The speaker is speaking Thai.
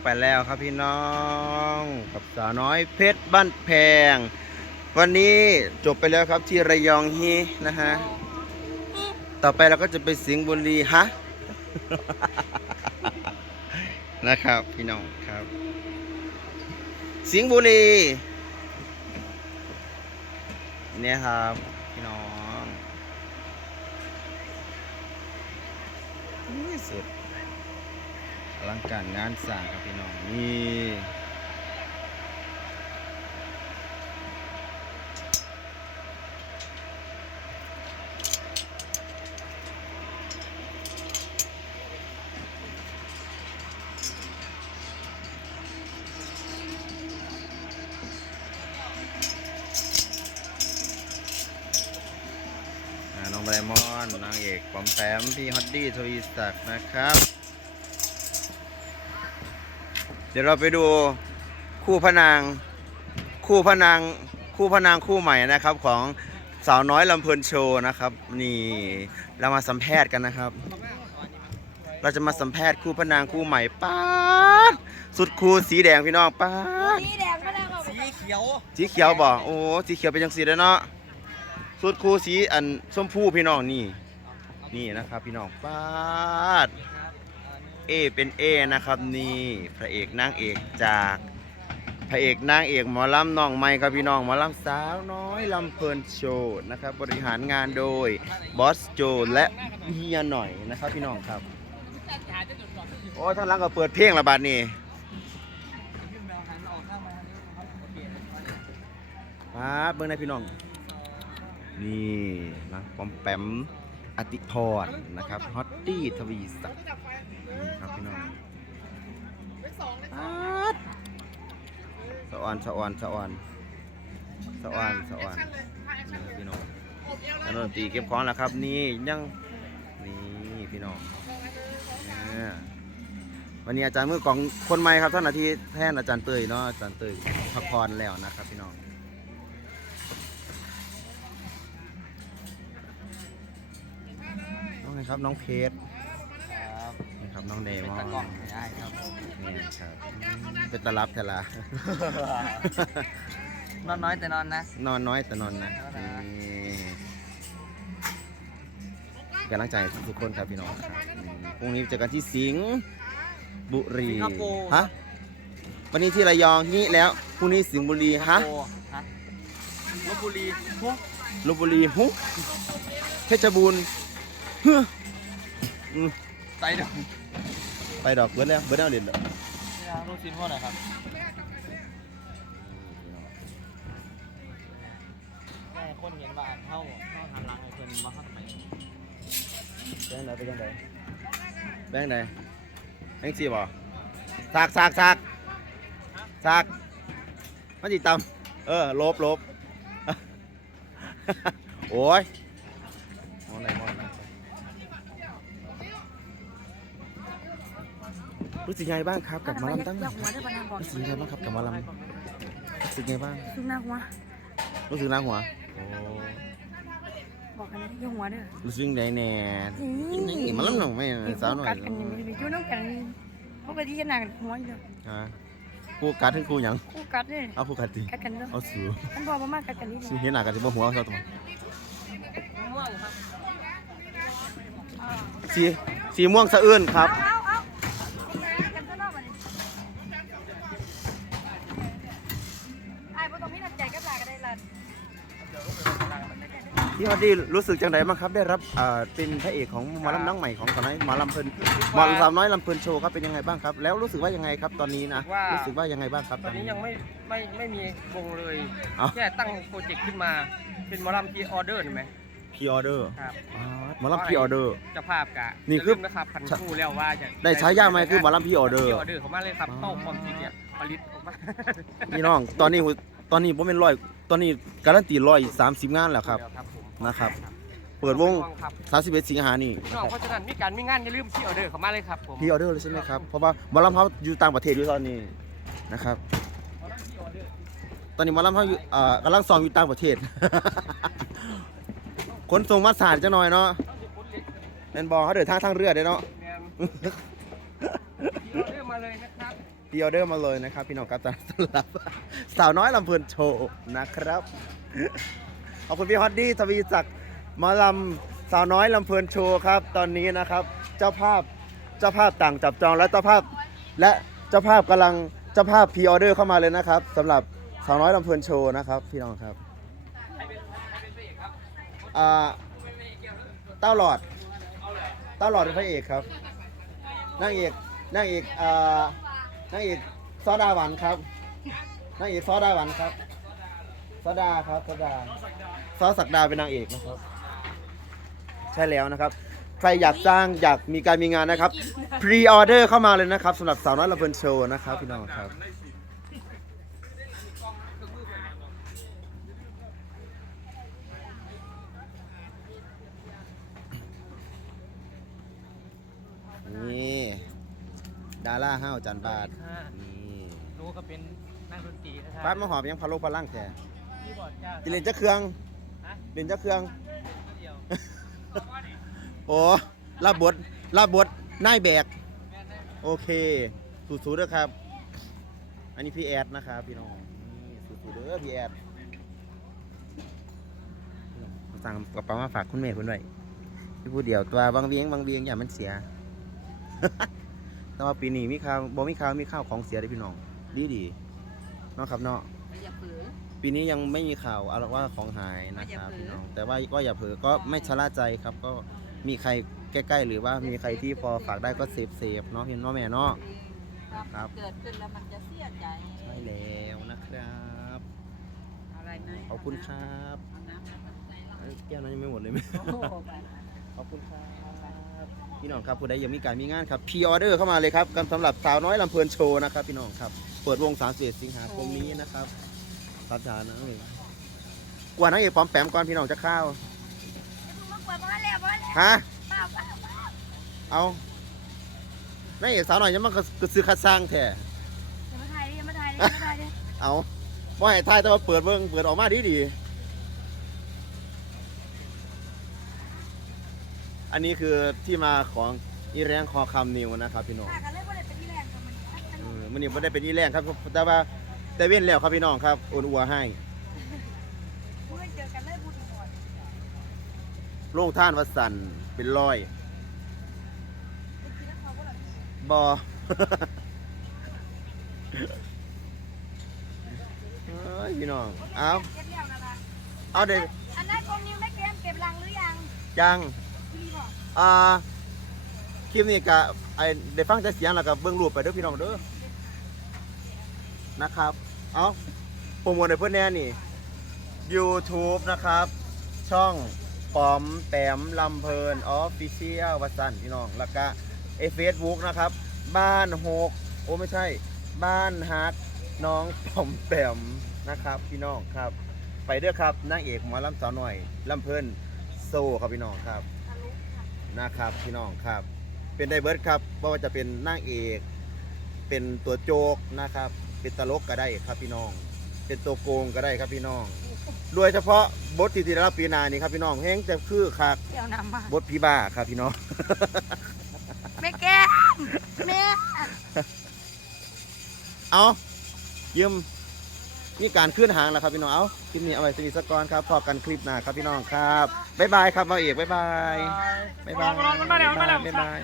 จบลงไปแล้วครับพี่น้องกับสาวน้อยเพชรบ้านแพง วันนี้จบไปแล้วครับที่ระยองฮีนะฮะต่อไปเราก็จะไปสิงห์บุรีฮะ นะครับพี่น้องครับ สิงห์บุรีเนี่ยครับพี่น้องนี่สุด อลังการงานสร้างครับพี่น้องนี่น้องไดมอน นางเอกปอมแปม พี่ฮอตดี้ทวีศักดิ์นะครับ เดี๋ยวเราไปดูคู่พระนางคู่พระนางคู่พระนางคู่ใหม่นะครับ ของสาวน้อยลำเพลินโชว์นะครับ นี่เรามาสัมภาษณ์กันนะครับ เราจะมาสัมภาษณ์คู่พระนางคู่ใหม่ป้าดสุดคู่สีแดงพี่น้องป้าดสีแดงก็ได้ค่ะสีเขียวสีเขียวบ่โอ้สีเขียวเป็นจังสีแล้วเนาะสุดคู่สีอันชมพูพี่น้องนี่ นี่นะครับ พี่น้องป้าด เอเป็นเอนะครับนี่พระเอกนางเอกจากพระเอกนางเอกหมอลำน้องใหม่ครับพี่น้องหมอลำสาวน้อยลำเพลินโชว์นะครับบริหารงานโดยบอสโจและเฮียหน่อยนะครับพี่น้องครับโอ้ท่านหลังก็เปิดเพลงระบาดนี่ครับเบื้งในพี่น้อง นี่นะปอมแปมอติพรนะครับฮอต ตี้ทวีศักดิ์ครับพี่น้องอาดสะออนสะออนสะออนสะออนสะออนพี่น้องแล้วดนตรีเก็บของแล้วครับ นี่ยังนี่พี่น้องวันนี้อาจารย์มือกองคนใหม่ครับท่านอาทิตย์แทนอาจารย์เตยเนาะอาจารย์เตยพักผ่อนแล้วนะครับพี่น้อง ครับน้องเพชรครับนี่ครับน้องเดเป็นมอตะนกล้องได้ครับผมนี่ครับอืมเป็นตะลับแต่ละ นอนน้อยแต่นอนนะ นอนน้อยแต่นอนนะนี่กำลังใจทุกคนครับพี่น้องครับนี่พรุ่งนี้เจอกันที่สิงห์บุรีสิงคโปร์ ฮะวันนี้ที่ระยองนี่แล้วพรุ่งนี้สิงห์บุรีฮะโอ้ฮะลบบุรีฮุลบบุรีฮุเพชรบูรณ์เฮ้ออืม ไตเดอกไปดอกเบิร์ดแล้วเบิร์ดแล้วเด่นแล้วลูกชิ้นพ่อหน่อยครับแม่คนเห็นว่าอ่านเท่าเท่าทำรังไอ้คนมาเข้าไปแบงค์ไหนไปแบงค์ไหนแบงค์ไหนแบงค์สี่บ่ซากซากซากซากมันจีตำเออลบลบโอ้ยมองไหนมองไหน รู้สึกไงบ้างครับ กับหมอลำตั้งอยากหัวได้ปะนะบอกรู้สึกไงบ้างครับกับหมอลำรู้สึกไงบ้าง ซึ่งหน้าหัวรู้สึกหน้าหัวโอ้บอกกันนะอยากหัวเด้อรู้สึกไงแน่นี่นี่หมาลำหน่อยไม่สาวหน่อยกัดกันนี่มีอยู่น้ำกันเขาไปที่กันหนักหัวอยู่ฮะคู่กัดถึงคู่หยังคู่กัดเลยเอาคู่กัดติกัดกันเด้อเอาสูท่านบอกว่ามากกัดกันนี่สิเห็นหน้ากันสิบ่หัวเขาตัวมันม่วงครับสีสีม่วงสะอื้นครับ พี่ฮอดดี้รู้สึกจังไดบ้างครับได้รับอ่าเป็นพระเอกของหมอลำน้องใหม่ของสาวน้อยหมอลำเพลินหมอลำสาวน้อยลำเพลินโชว์ครับเป็นยังไงบ้างครับ แล้วรู้สึกว่ายังไงครับตอนนี้นะรู้สึกว่ายังไงบ้างครับตอนนี้ยังไม่ไม่ไม่มีวงเลยเอ้าแค่ตั้งโปรเจกต์ขึ้นมา เป็นหมอลำที่ออเดอร์เห็นไหมพีออเดอร์ครับหมอลำพีออเดอร์ เจะภาพกะนี่คือย่าลืมนะครับพันคู่แล้วว่าจะได้ใช้ยาไหมคือหมอลำพีออเดอร์พีออเดอร์เขามาเลยครับเข้าความจริงเนี่ยผลิตออกมาพี่น้องตอนนี้หูตอนนี้ผมเป็นร้อยตอนนี้การันตีร้อยสามสิบงานแล้วครับครับผม นะครับ เปิดวงครับสามสิบเอ็ดสิงหานี่พี่น้องเพราะฉะนั้นมีการมีงานอย่าลืมพีออเดอร์เขามาเลยครับผมพีออเดอร์เลยใช่ไหมครับ เพราะว่าหมอลำเขาอยู่ต่างประเทศอยู่ตอนนี้นะครับ ตอนนี้หมอลำเขาอยู่เอ่อกำลังซ้อมอยู่ต่างประเทศขนส่งมาสาดจะหน่อยเนาะแมนบอลเขาเดินทางทางเรือได้เนาะ แมนพีออเดอร์มาเลยนะครับพีออเดอร์มาเลยนะครับ พี่น้องครับสำหรับสาวน้อยลำเพลินโชว์นะครับ ขอบคุณพี่ฮอตดี้ทวีศักดิ์มาลำสาวน้อยลำเพลินโชว์ครับ ตอนนี้นะครับ เจ้าภาพเจ้าภาพต่างจับจองและเจ้าภาพและเจ้าภาพกำลังเจ้าภาพพรีออเดอร์เข้ามาเลยนะครับสำหรับสาวน้อยลำเพลินโชว์นะครับ พี่น้องครับอ่าเต้าหลอด เต้าหลอดเป็นพระเอกครับนางเอกนางเอกอ่านางเอกซอดาหวานครับนางเอกซอดาหวานครับ ซอดาครับซอดาซอสักดาเป็นนางเอกนะครับ ใช่แล้วนะครับ ใครอยากจ้างอยากมีการมีงานนะครับพรีออเดอร์เข้ามาเลยนะครับสำหรับสาวน้อยลำเพลินโชว์นะครับพี่น้องครับ นี่ ดาราห้าวจันบาทค่ะนี่รู้ก็เป็นนักดนตรีนะครัป้ามาหอบยังพะโลพะล่างแท้ ที่บอร์ดจ้าจิเล่นจะเครื่องฮะเล่นจะเครื่องเดียวโอ้รับบทรับบทนายแบกโอเค สู้ๆเด้อครับ อันนี้พี่แอดนะครับ พี่น้อง นี่สู้ๆเด้อพี่แอดสั่งกระเป๋ามาฝากคุณแม่คุณด้วยพี่พูดเดียวตัวบางเวียงบางเวียงอย่ามันเสีย แต่ว่าปีนี้มีข่าวบ่มีข่าวมีข่าวของเสียเลยพี่น้อง ดีดีๆเนาะครับเนาะอย่าเผลอ ปีนี้ยังไม่มีข่าวเอาว่าของหายนะอย่าครับเผลอพี่น้องแต่ว่าก็อย่าเผลอก็ไม่ชะล่าใจครับก็มีใครใกล้ ๆ หรือว่ามีใครที่พอฝากได้ก็เซฟเซฟๆเนาะพี่น้องแม่เนาะ ครับ เกิดขึ้นแล้วมันจะเสียใจใช่แล้วนะครับอะไรไหมขอบคุณครับเอาน้ำมาตั้งใจเราเอ้ยแก้วนั้นยังไม่หมดเลยไหม โอ้โหไปขอบคุณครับพี่น้องครับผู้ใดยังมีการมีงานครับพีออเดอร์เข้ามาเลยครับกันสำหรับสาวน้อยลำเพลินโชว์นะครับพี่น้องครับเปิดวง31สิงหาคมนี้นะครับ สามจานนะเอ้ยกว่านักเอกปอมแปมก่อนพี่น้องจะเข้าวมากกว่าบ้านแล้วบ้านแล้วฮะเปล่าเปล่าเปล่าเอานายเอกสาวหน่อยยังมันก็ก็ซื้อคัดสร้างแท้อย่ามาถ่ายดิอย่ามาถ่ายดิอย่ามาถ่ายดิเอาว่าให้ทายแต่ว่าเปิดเบิ่งเปิดออกมาดีดีอันนี้คือที่มาของอีแรงคอคำนิวนะครับพี่น้องถ่ายกันเลยว่าเลยเป็นที่แรงกับมันอันอันเออมันนี่ไม่ได้เป็นอีแรงครับแต่ว่า แต่เว้นแล้วครับพี่น้องครับโอนอัวให้เพื่อนเจอกันเลยพูดถึงหมดโล่งท่านวัดสันเป็นร้อยจริงๆแล้วเขาก็แบบบอเฮ้ยพี่น้องเอาเก็บแล้วนะล่ะเอาเด็กอันนั้นกองนิ้วไม่เก็บเก็บรังหรือยังจัง พี่บอกอ่าคลิปนี้กะไอได้ฟังแต่เสียงแล้วก็เบิ่งรูปไปเด้อพี่น้องเด้อนะครับ เอาโปรโมทให้เพื่อนแน่นี่ YouTube นะครับ ช่องปอมแปมลำเพลินออฟฟิเชียลวัสันพี่น้อง แล้วก็เอเฟซบุ๊กนะครับ บ้านหกโอ้ไม่ใช่ บ้านฮักน้องปอมแปมนะครับ พี่น้องครับ ไปเด้อครับนางเอกหมอลำสาวหน่อยลำเพลินโซ่ครับพี่น้องครับทะลุค่ะนะครับพี่น้องครับ เป็นไดเบิร์ดครับไม่ว่าจะเป็นนางเอก เป็นตัวโจกนะครับ เป็นตลกก็ได้ครับพี่น้อง เป็นตัวโกงก็ได้ครับพี่น้องโดยเฉพาะบทที่ที่ได้รับปีหนานี่ครับพี่น้องแห้งจะคือคักเดี๋ยวนำมาบทพี่บ้าครับพี่น้องแม่แก้มแม่เอายืมมีการขึ้นหางแล้วครับพี่น้องเอาคลิปนี้เอาไว้สนิทสกอนครับพอกันคลิปหน้าครับพี่น้องครับบ๊ายบายครับมาเอกบ๊ายบายบ๊ายบายบ๊ายบายบ๊ายบาย